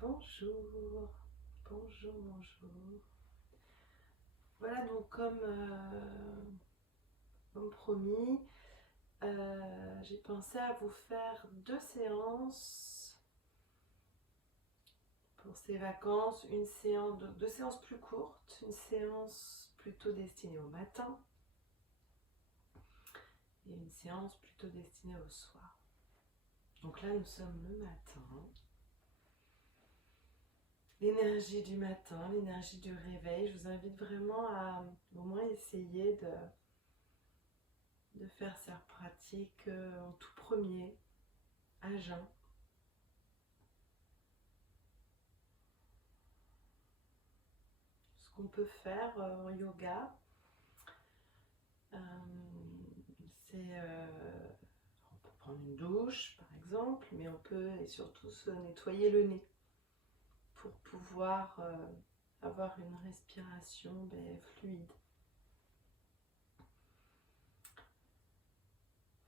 Bonjour, bonjour. Voilà donc comme promis, j'ai pensé à vous faire 2 séances pour ces vacances. Deux séances plus courtes, une séance plutôt destinée au matin et une séance plutôt destinée au soir. Donc là nous sommes le matin. L'énergie du matin, l'énergie du réveil. Je vous invite vraiment à au moins essayer de faire cette pratique en tout premier, à jeun. Ce qu'on peut faire en yoga, euh, on peut prendre une douche par exemple, mais on peut et surtout se nettoyer le nez pour pouvoir avoir une respiration fluide.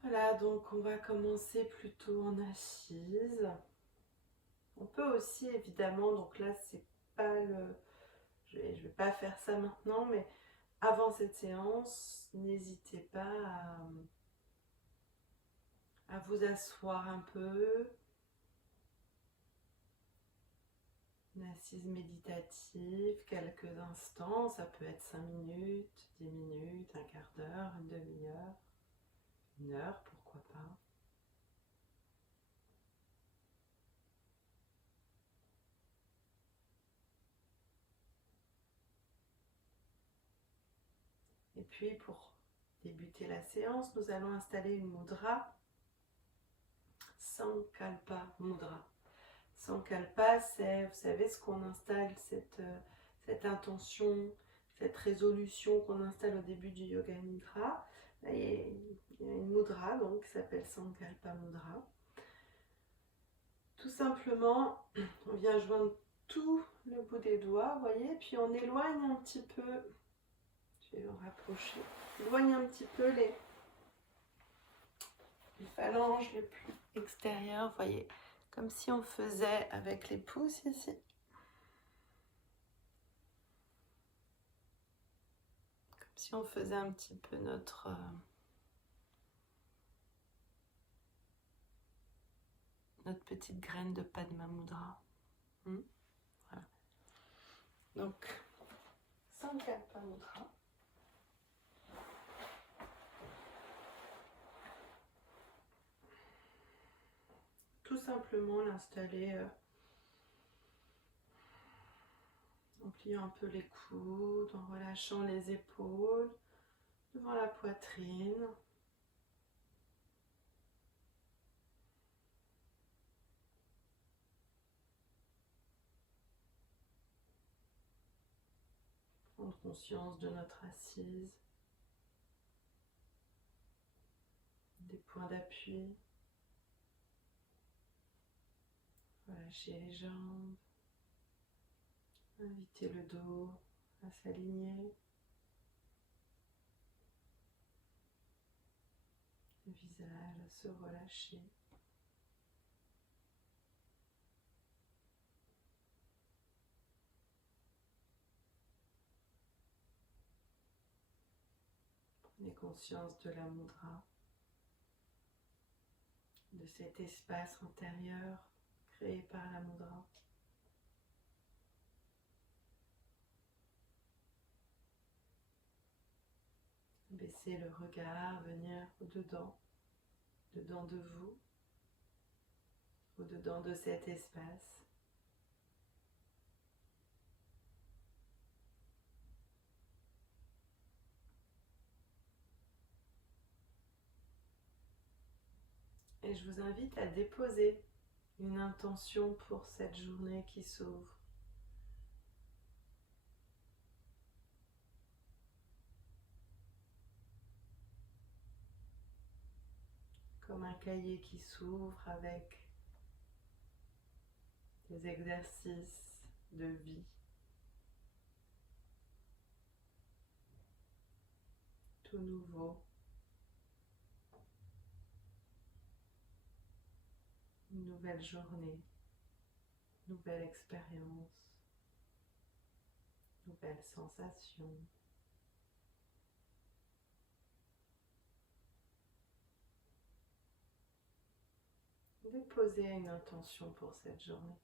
Voilà, donc on va commencer plutôt en assise. On peut aussi évidemment, donc là c'est pas le... Je vais pas faire ça maintenant, mais avant cette séance, n'hésitez pas à vous asseoir un peu. Une assise méditative, quelques instants, ça peut être 5 minutes, 10 minutes, un quart d'heure, une demi-heure, une heure, pourquoi pas. Et puis pour débuter la séance, nous allons installer une mudra, Sankalpa Mudra. Sankalpa, c'est, vous savez, ce qu'on installe, cette intention, cette résolution qu'on installe au début du Yoga Nidra. Là, il y a une mudra donc, qui s'appelle Sankalpa Mudra. Tout simplement, on vient joindre tout le bout des doigts, vous voyez, puis on éloigne un petit peu, je vais me rapprocher, éloigne un petit peu les phalanges les plus extérieures, vous voyez, comme si on faisait avec les pouces ici. Comme si on faisait un petit peu notre petite graine de Padma Mudra. Voilà. Donc, Sankalpa Mudra. Tout simplement l'installer en pliant un peu les coudes, en relâchant les épaules, devant la poitrine. Prendre conscience de notre assise, des points d'appui. Relâcher les jambes, inviter le dos à s'aligner, le visage à se relâcher. Prenez conscience de la mudra, de cet espace intérieur créé par la mudra. Baissez le regard, venir au-dedans, dedans de vous, au-dedans de cet espace. Et je vous invite à déposer une intention pour cette journée qui s'ouvre. Comme un cahier qui s'ouvre avec des exercices de vie. Tout nouveau. Une nouvelle journée, nouvelle expérience, nouvelle sensation. Déposez une intention pour cette journée.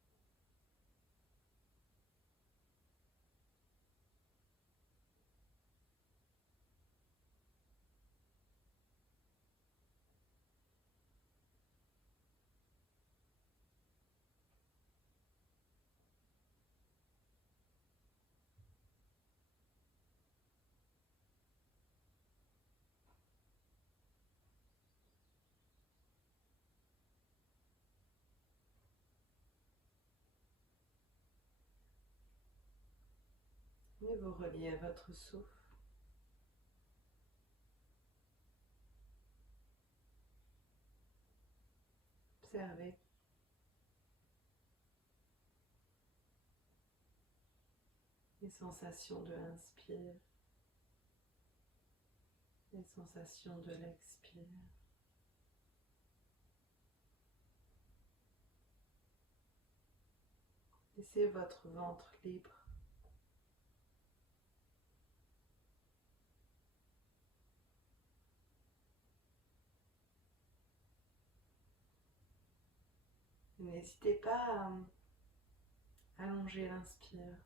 Et vous reliez à votre souffle. Observez. Les sensations de l'inspire, les sensations de l'expire. Laissez votre ventre libre. N'hésitez pas à allonger l'inspire.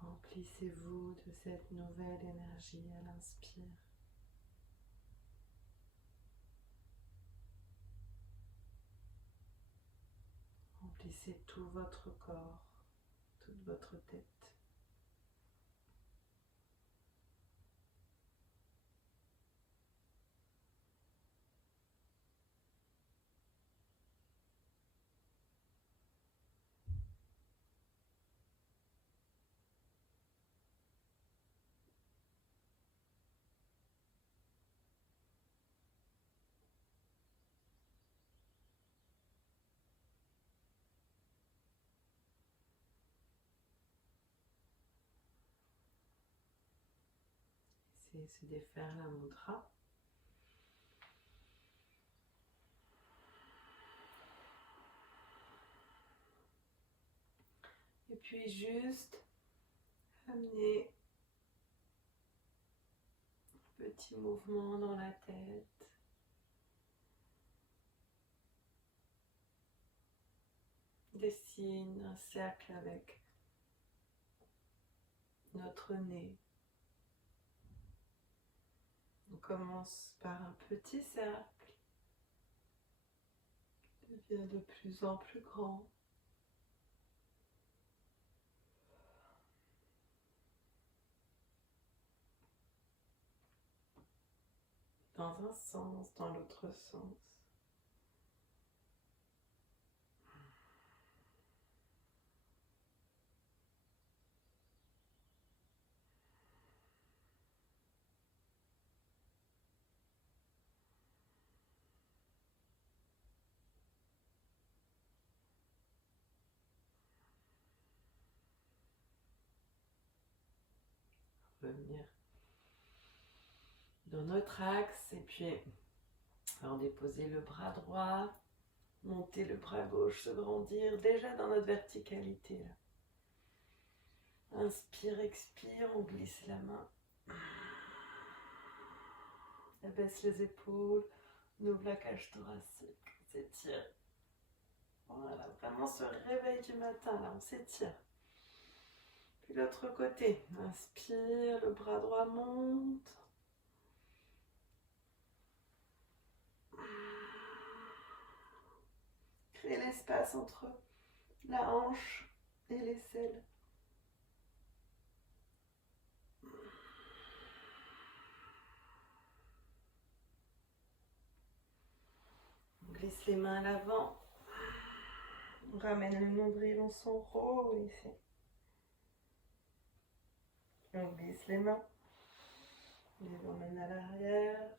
Remplissez-vous de cette nouvelle énergie à l'inspire. Remplissez tout votre corps, toute votre tête. Essayez de se défaire la mudra. Et puis juste amener un petit mouvement dans la tête. Dessine un cercle avec notre nez. On commence par un petit cercle qui devient de plus en plus grand. Dans un sens, dans l'autre sens. Revenir dans notre axe et puis alors déposer le bras droit, monter le bras gauche, se grandir déjà dans notre verticalité là. Inspire, expire, on glisse la main. Abaisse les épaules, on ouvre la cage thoracique, on s'étire. Voilà, vraiment ce réveil du matin là, on s'étire. Puis l'autre côté, inspire, le bras droit monte. Créez l'espace entre la hanche et l'aisselle. On glisse les mains à l'avant. On ramène le nombril, on s'enroule ici. On glisse les mains. On les emmène à l'arrière.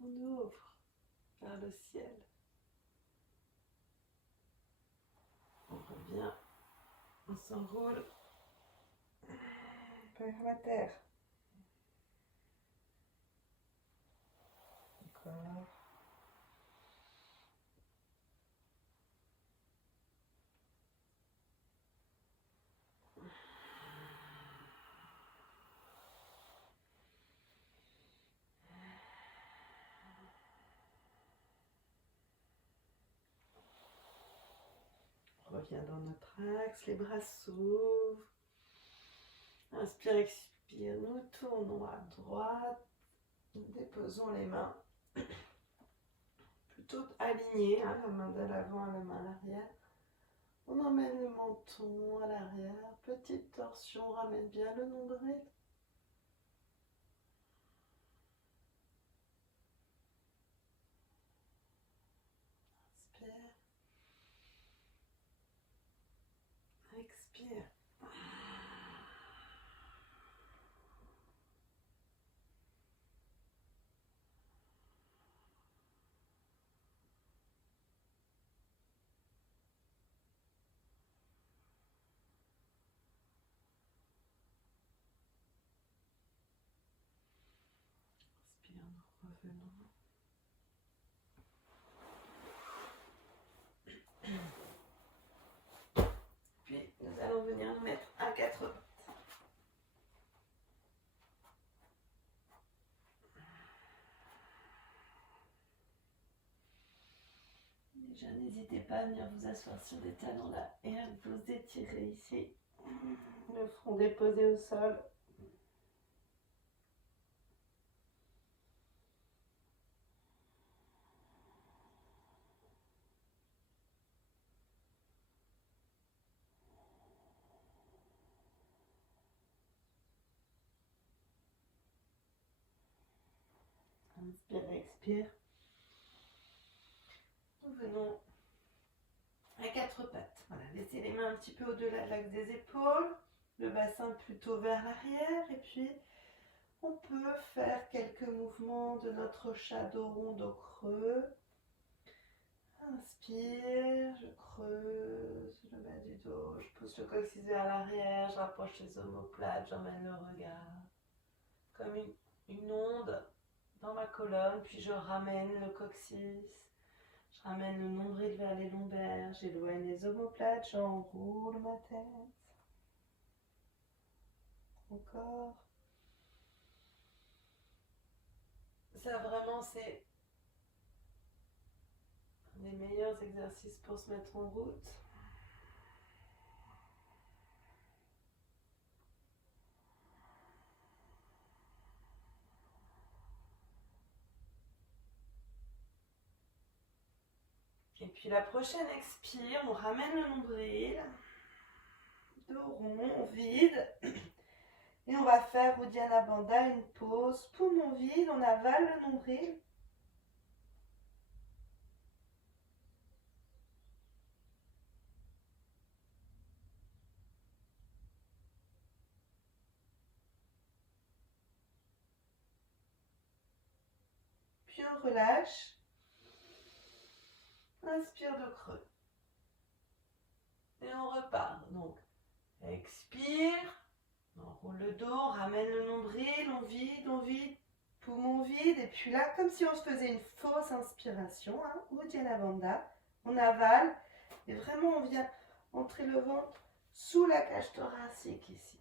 On ouvre vers le ciel. On revient. On s'enroule vers la terre. Encore. On revient dans notre axe, les bras s'ouvrent. Inspire, expire, nous tournons à droite. Nous déposons les mains plutôt alignées, la main de l'avant et la main à l'arrière. On emmène le menton à l'arrière, petite torsion, ramène bien le nombril. Inspire. Expire. Inspire, nous revenons. Puis nous allons venir nous mettre à quatre pattes. Déjà, n'hésitez pas à venir vous asseoir sur des talons là et à vous étirer ici. Le front déposé au sol. Inspire, expire. Nous venons à quatre pattes. Voilà, laissez les mains un petit peu au-delà de l'axe des épaules, le bassin plutôt vers l'arrière, et puis on peut faire quelques mouvements de notre chat dos rond, dos creux. Inspire, je creuse le bas du dos, je pousse le coccyx vers l'arrière, je rapproche les omoplates, j'emmène le regard comme une onde dans ma colonne, puis je ramène le coccyx, je ramène le nombril vers les lombaires, j'éloigne les omoplates, j'enroule ma tête. Encore. Ça vraiment c'est un des meilleurs exercices pour se mettre en route. Et puis la prochaine expire, on ramène le nombril, dos rond, on vide. Et on va faire Uddiyana Bandha, une pause, poumon vide, on avale le nombril. Puis on relâche. Inspire de creux. Et on repart. Donc, expire. On roule le dos, on ramène le nombril, on vide, poumon vide. Et puis là, comme si on se faisait une fausse inspiration, Uddiyana Bandha, on avale. Et vraiment, on vient entrer le ventre sous la cage thoracique ici.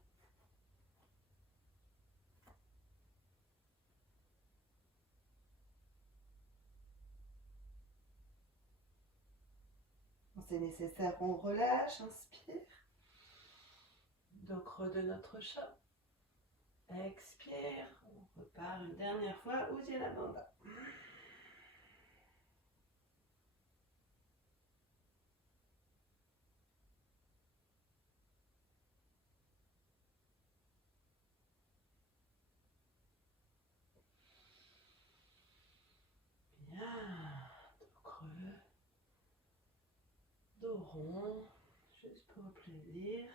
C'est nécessaire, on relâche, inspire. Dos creux de notre chat. Expire, on repart une dernière fois, Uddiyana Bandha. Bien, dos creux, dos rond, juste pour le plaisir.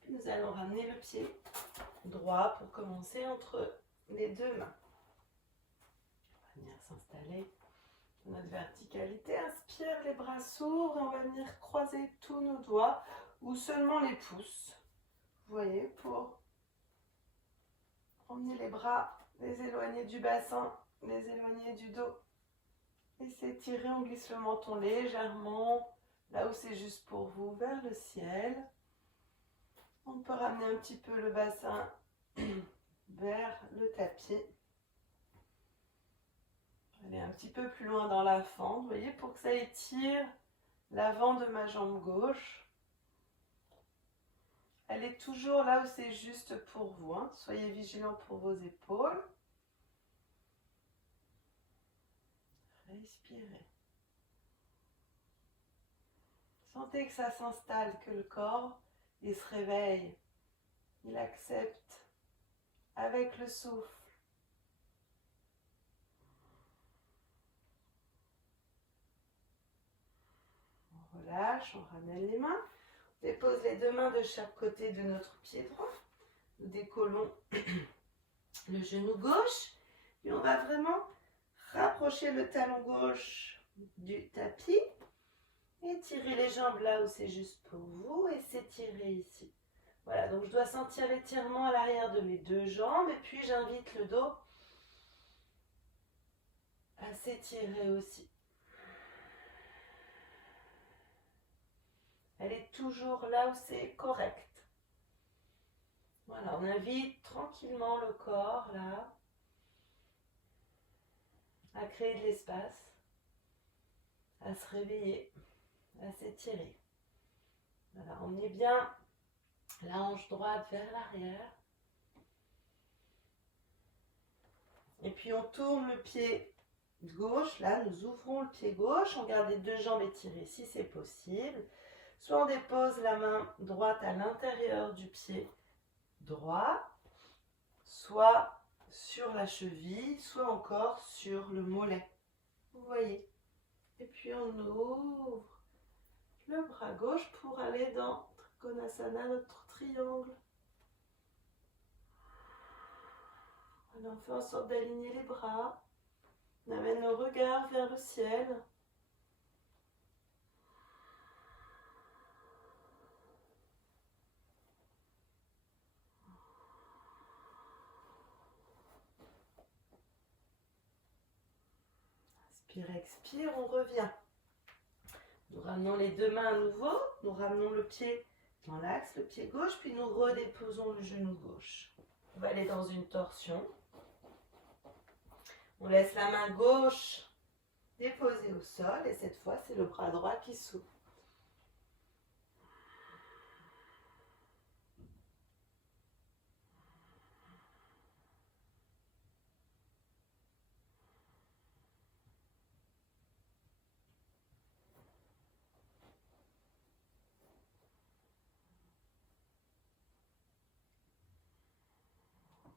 Puis nous allons ramener le pied droit pour commencer entre les deux mains. s'installer dans notre verticalité. Inspire, les bras s'ouvrent et on va venir croiser tous nos doigts ou seulement les pouces. Vous voyez, pour emmener les bras, les éloigner du bassin, les éloigner du dos. Et s'étirer, on glisse le menton légèrement, là où c'est juste pour vous, vers le ciel. On peut ramener un petit peu le bassin vers le tapis. Aller un petit peu plus loin dans la fente, vous voyez, pour que ça étire l'avant de ma jambe gauche. Elle est toujours là où c'est juste pour vous. Hein. Soyez vigilants pour vos épaules. Respirez. Sentez que ça s'installe, que le corps il se réveille. Il accepte avec le souffle. On relâche, on ramène les mains. On dépose les deux mains de chaque côté de notre pied droit. Nous décollons le genou gauche. Et on va vraiment rapprocher le talon gauche du tapis. Étirez les jambes là où c'est juste pour vous et s'étirer ici. Voilà, donc je dois sentir l'étirement à l'arrière de mes deux jambes et puis j'invite le dos à s'étirer aussi. Elle est toujours là où c'est correct. Voilà, on invite tranquillement le corps là à créer de l'espace, à se réveiller, à s'étirer. Voilà, emmenez bien la hanche droite vers l'arrière. Et puis on tourne le pied gauche, là nous ouvrons le pied gauche, on garde les deux jambes étirées si c'est possible. Soit on dépose la main droite à l'intérieur du pied droit, soit sur la cheville, soit encore sur le mollet. Vous voyez. Et puis on ouvre le bras gauche pour aller dans Konasana, notre triangle. Alors on fait en sorte d'aligner les bras. On amène le regard vers le ciel. Inspire, expire, on revient. Nous ramenons les deux mains à nouveau. Nous ramenons le pied dans l'axe, le pied gauche, puis nous redéposons le genou gauche. On va aller dans une torsion. On laisse la main gauche déposée au sol et cette fois, c'est le bras droit qui s'ouvre.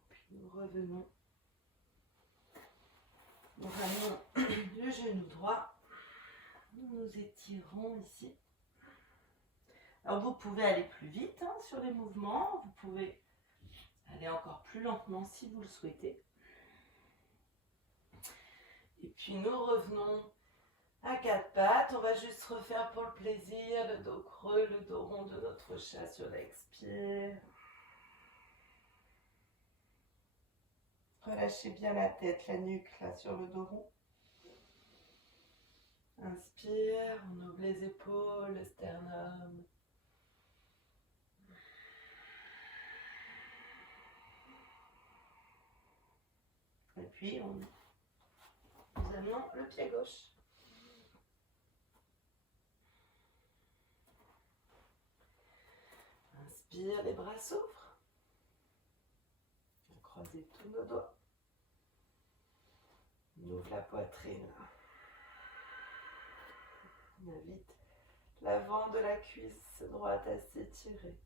Puis nous revenons. Nous ramenons le genou droit. Nous nous étirons ici. Alors vous pouvez aller plus vite hein, sur les mouvements. Vous pouvez aller encore plus lentement si vous le souhaitez. Et puis nous revenons à quatre pattes. On va juste refaire pour le plaisir le dos creux, le dos rond de notre chat sur l'expire. Relâchez bien la tête, la nuque là sur le dos rond. Inspire, on ouvre les épaules, le sternum. Et puis nous amenons le pied gauche. Inspire, les bras s'ouvrent. On croise tous nos doigts. On ouvre la poitrine. On invite l'avant de la cuisse droite à s'étirer.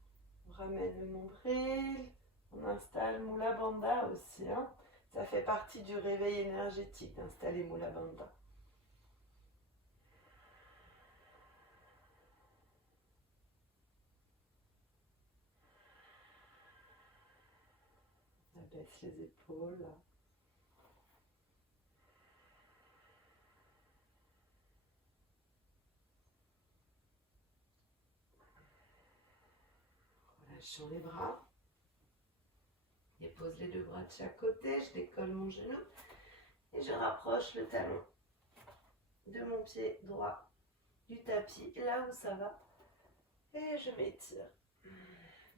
On ramène le nombril. On installe Mula Bandha aussi. Hein. Ça fait partie du réveil énergétique d'installer Mula Bandha. On abaisse les épaules. sur les bras. Dépose les deux bras de chaque côté, je décolle mon genou et je rapproche le talon de mon pied droit du tapis, là où ça va. Et je m'étire.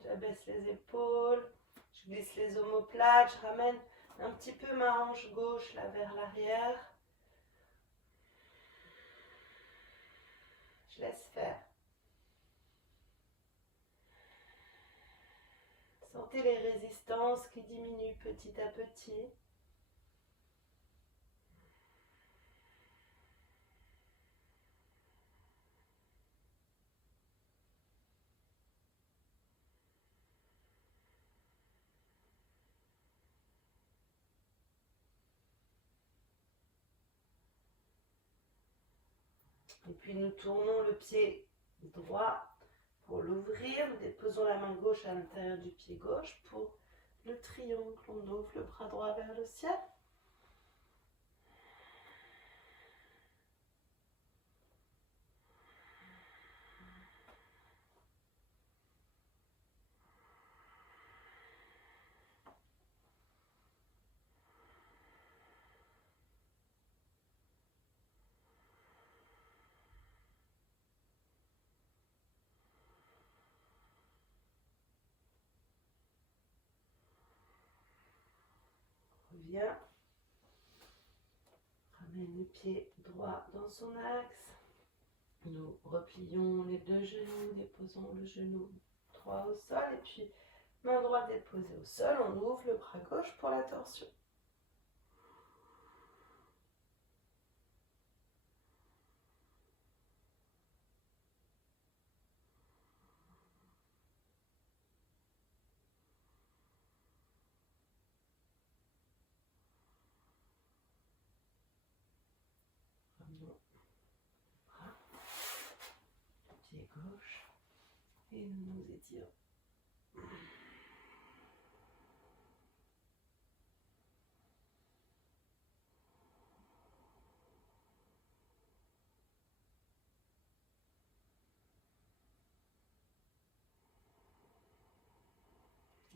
J'abaisse les épaules, je glisse les omoplates, je ramène un petit peu ma hanche gauche là vers l'arrière. Je laisse faire. Sentez les résistances qui diminuent petit à petit. Et puis nous tournons le pied droit pour l'ouvrir. Nous déposons la main gauche à l'intérieur du pied gauche pour le triangle. On ouvre le bras droit vers le ciel. Reviens. Ramène le pied droit dans son axe. Nous replions les deux genoux, déposons le genou droit au sol et puis main droite déposée au sol, on ouvre le bras gauche pour la torsion. Ramenons le bras, le pied gauche et nous nous étirons.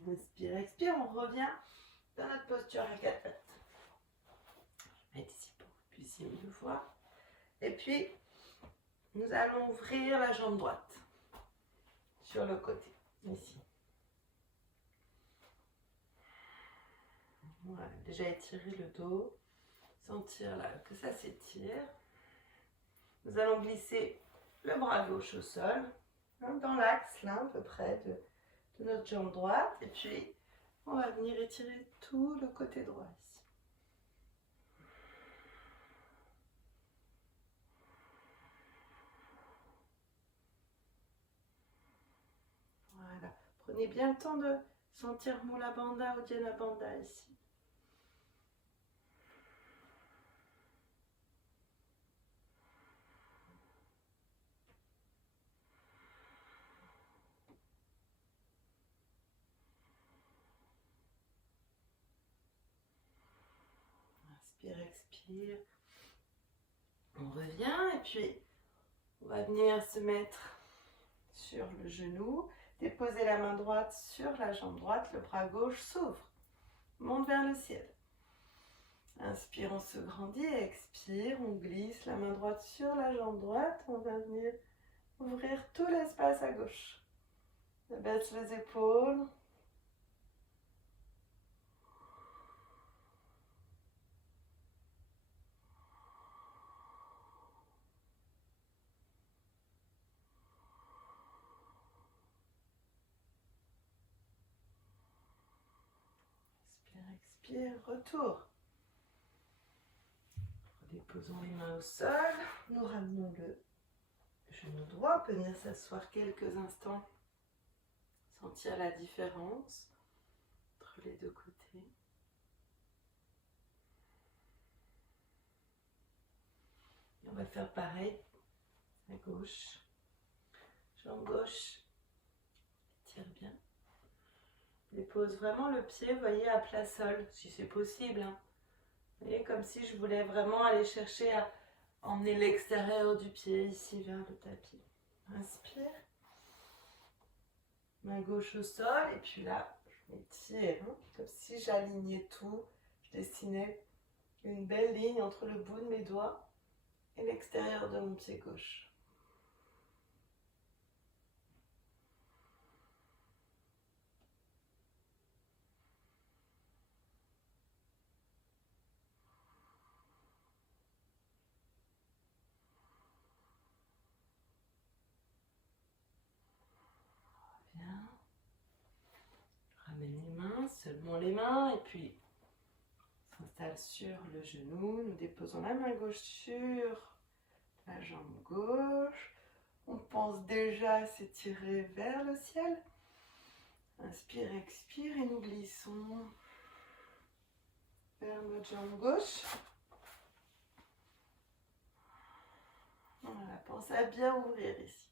Inspire, expire, on revient dans notre posture à quatre pattes. Je vais mettre ici pour que vous puissiez mieux voir. Et puis, nous allons ouvrir la jambe droite sur le côté, ici. Voilà, déjà étirer le dos, sentir là que ça s'étire. Nous allons glisser le bras gauche au sol, dans l'axe là à peu près de notre jambe droite. Et puis, on va venir étirer tout le côté droit ici. Voilà. Prenez bien le temps de sentir Mula Bandha ou Dhyana Bandha ici. Inspire, expire. On revient et puis on va venir se mettre sur le genou, déposer la main droite sur la jambe droite, le bras gauche s'ouvre, monte vers le ciel. Inspire, on se grandit, expire, on glisse la main droite sur la jambe droite, on va venir ouvrir tout l'espace à gauche. On baisse les épaules. Expire, retour. Déposons les mains au sol. Nous ramenons le genou droit. On peut venir s'asseoir quelques instants. Sentir la différence entre les deux côtés. Et on va faire pareil à gauche. Jambe gauche. Tire bien. Dépose vraiment le pied, vous voyez, à plat sol, si c'est possible. Hein. Vous voyez, comme si je voulais vraiment aller chercher à emmener l'extérieur du pied ici vers le tapis. Inspire. Main gauche au sol. Et puis là, je m'étire, hein, comme si j'alignais tout. Je dessinais une belle ligne entre le bout de mes doigts et l'extérieur de mon pied gauche. Bien. Ramène les mains, seulement les mains, et puis on s'installe sur le genou. Nous déposons la main gauche sur la jambe gauche. On pense déjà à s'étirer vers le ciel. Inspire, expire et nous glissons vers notre jambe gauche. Voilà, pensez à bien ouvrir ici.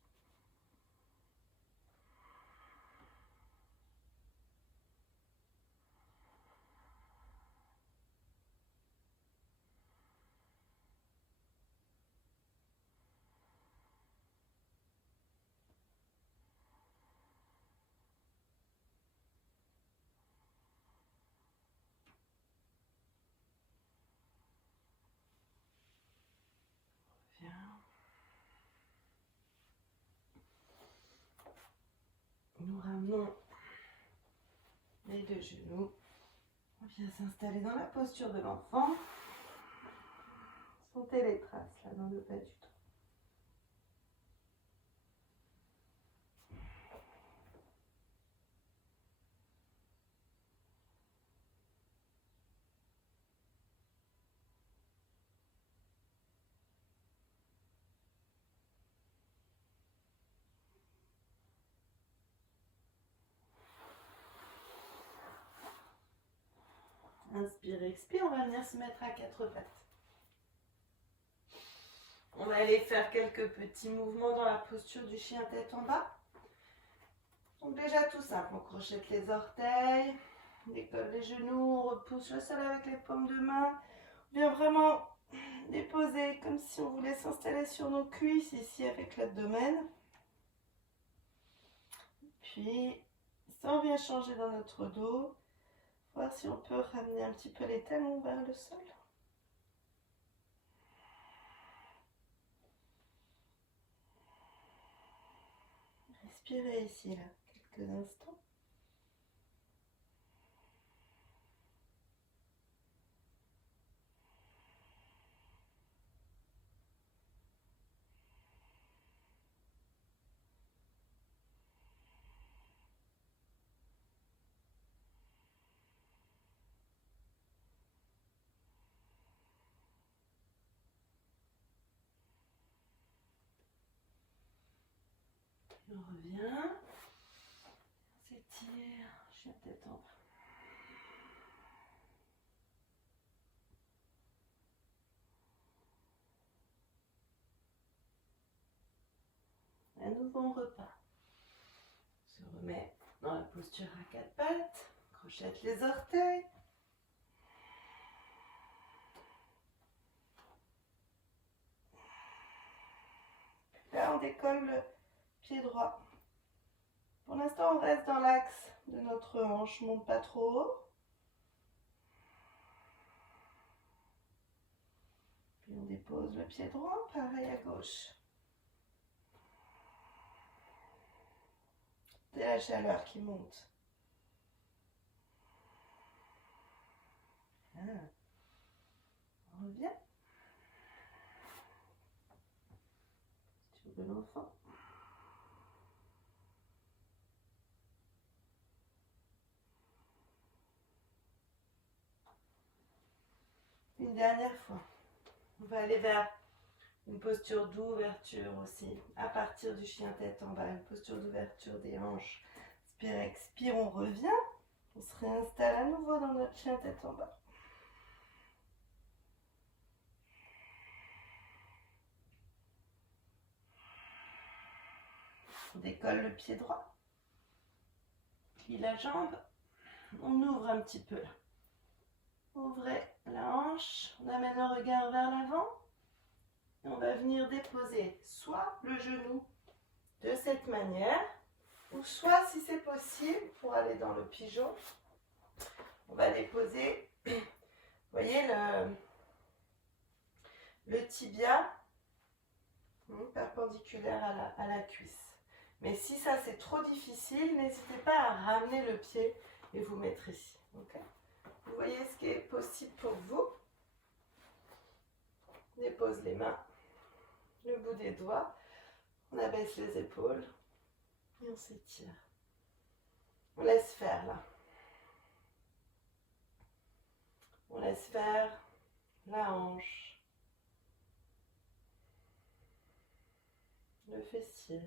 Bien. Nous ramenons les deux genoux. On vient s'installer dans la posture de l'enfant. Sentez les traces là dans le bas du dos. Inspire, expire, on va venir se mettre à quatre pattes. On va aller faire quelques petits mouvements dans la posture du chien tête en bas. Donc déjà tout simple, on crochette les orteils, on décolle les genoux, on repousse le sol avec les paumes de main. On vient vraiment déposer comme si on voulait s'installer sur nos cuisses ici avec l'abdomen. Puis ça on vient changer dans notre dos. Voir si on peut ramener un petit peu les talons vers le sol. Respirez ici, là, quelques instants. On revient. On s'étire. Chien tête en bas. À nouveau, on repart. On se remet dans la posture à quatre pattes. On crochette les orteils. Là, on décolle le pied droit. Pour l'instant, on reste dans l'axe de notre hanche. On monte pas trop haut. Puis on dépose le pied droit, pareil à gauche. C'est la chaleur qui monte. Ah. On revient. Sur de l'enfant. Une dernière fois. On va aller vers une posture d'ouverture aussi, à partir du chien tête en bas, une posture d'ouverture des hanches. Inspire, expire, on revient. On se réinstalle à nouveau dans notre chien tête en bas. On décolle le pied droit. Plie la jambe. On ouvre un petit peu là. Ouvrez la hanche. On amène le regard vers l'avant. Et on va venir déposer soit le genou de cette manière, Ou soit, si c'est possible, pour aller dans le pigeon, on va déposer, vous voyez, le tibia perpendiculaire à la cuisse. Mais si ça c'est trop difficile, n'hésitez pas à ramener le pied et vous mettre ici. Okay, vous voyez ce qui est possible pour vous. On dépose les mains, le bout des doigts, on abaisse les épaules et on s'étire. On laisse faire là. On laisse faire la hanche, le fessier.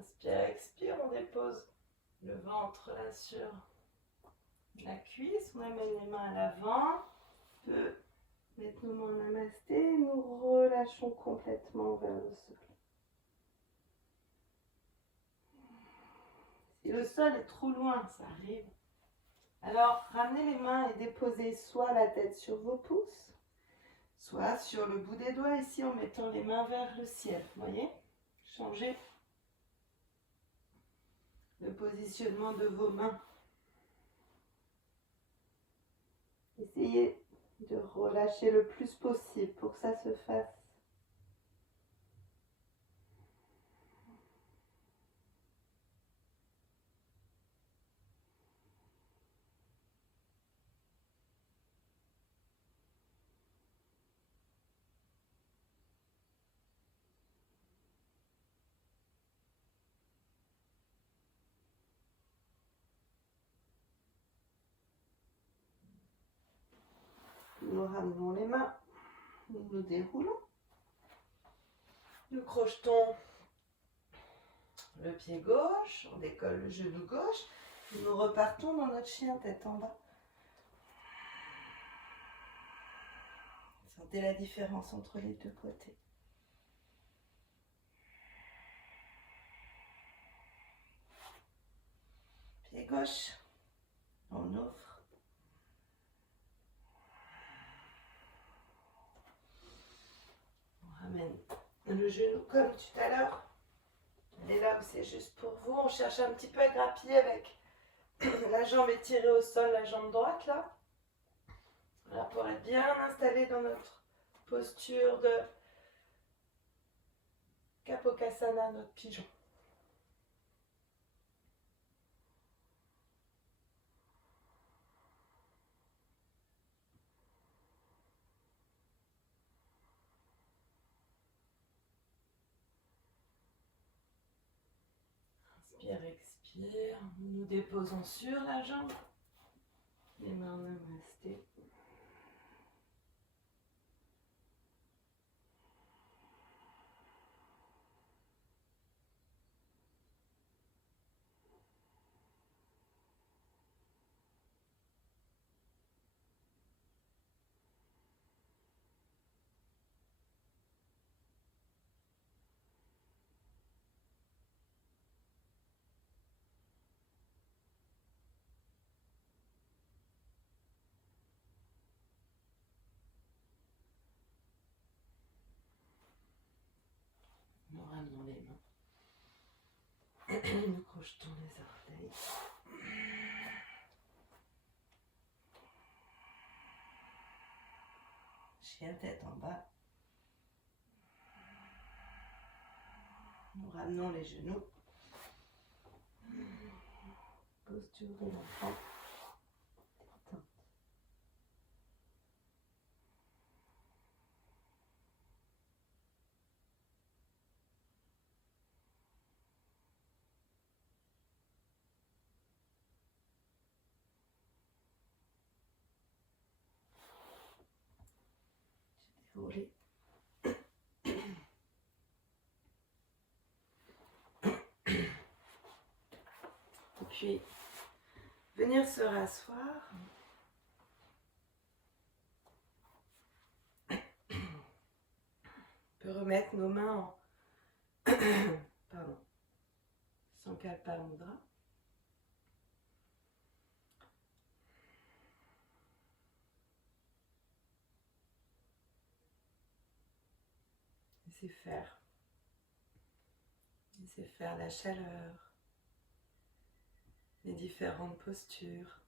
Inspire, expire, on dépose le ventre là sur la cuisse, on amène les mains à l'avant, on peut mettre nos mains en namasté, nous relâchons complètement vers le sol. Si le sol est trop loin, ça arrive. Alors ramenez les mains et déposez soit la tête sur vos pouces, soit sur le bout des doigts ici en mettant les mains vers le ciel. Vous voyez? Changez le positionnement de vos mains. Essayez de relâcher le plus possible pour que ça se fasse. Nous ramenons les mains, nous nous déroulons, nous crochetons le pied gauche, on décolle le genou gauche, et nous repartons dans notre chien tête en bas. Sentez la différence entre les deux côtés. Pied gauche, on ouvre. Ramène le genou comme tout à l'heure. Et là où c'est juste pour vous, on cherche un petit peu à grappiller avec la jambe étirée au sol, la jambe droite là. Voilà, pour être bien installé dans notre posture de Kapokasana, notre pigeon. Inspire, expire. Nous nous déposons sur la jambe. Les mains en namasté. Nous ramenons les mains. Nous crochetons les orteils. Chien tête en bas. Nous ramenons les genoux. Posture de l'enfant. Détente. Dérouler. Et puis, venir se rasseoir. On peut remettre nos mains en pardon, Sankalpa Mudra. Laissez faire. Laissez faire la chaleur, les différentes postures.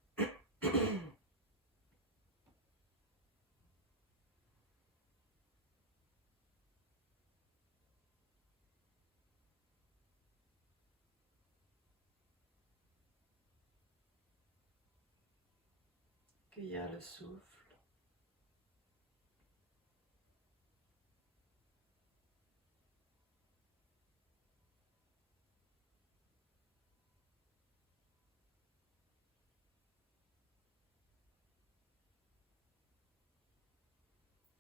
Accueillir le souffle.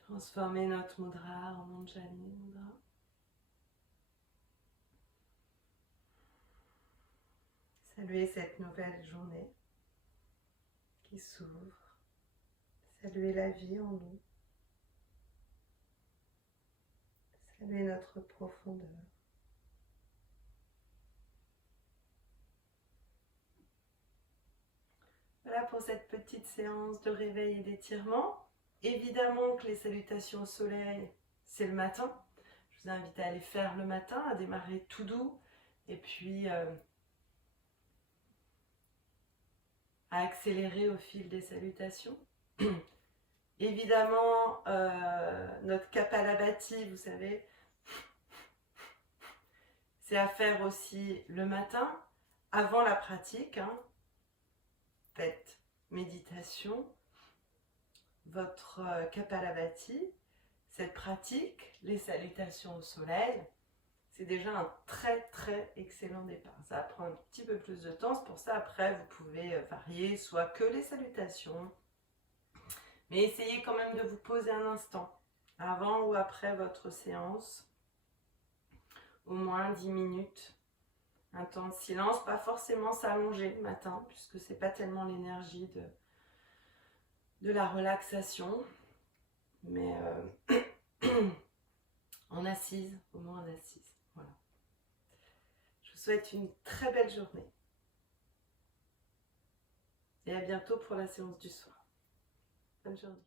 Transformer notre mudra en Anjali Mudra. Saluer cette nouvelle journée qui s'ouvre. Saluer la vie en nous. Saluer notre profondeur. Voilà pour cette petite séance de réveil et d'étirement. Évidemment que les salutations au soleil, c'est le matin. Je vous invite à aller faire le matin, à démarrer tout doux. Et puis à accélérer au fil des salutations. Évidemment, notre Kapalabhati, vous savez, c'est à faire aussi le matin, avant la pratique. Faites méditation, votre Kapalabhati, cette pratique, les salutations au soleil, c'est déjà un très très excellent départ. Ça va prendre un petit peu plus de temps, c'est pour ça après vous pouvez varier, soit que les salutations, mais essayez quand même de vous poser un instant, avant ou après votre séance, au moins 10 minutes, un temps de silence, pas forcément s'allonger le matin, puisque c'est pas tellement l'énergie de la relaxation, mais en assise, au moins en assise. Voilà. Je vous souhaite une très belle journée. Et à bientôt pour la séance du soir. Bonne journée.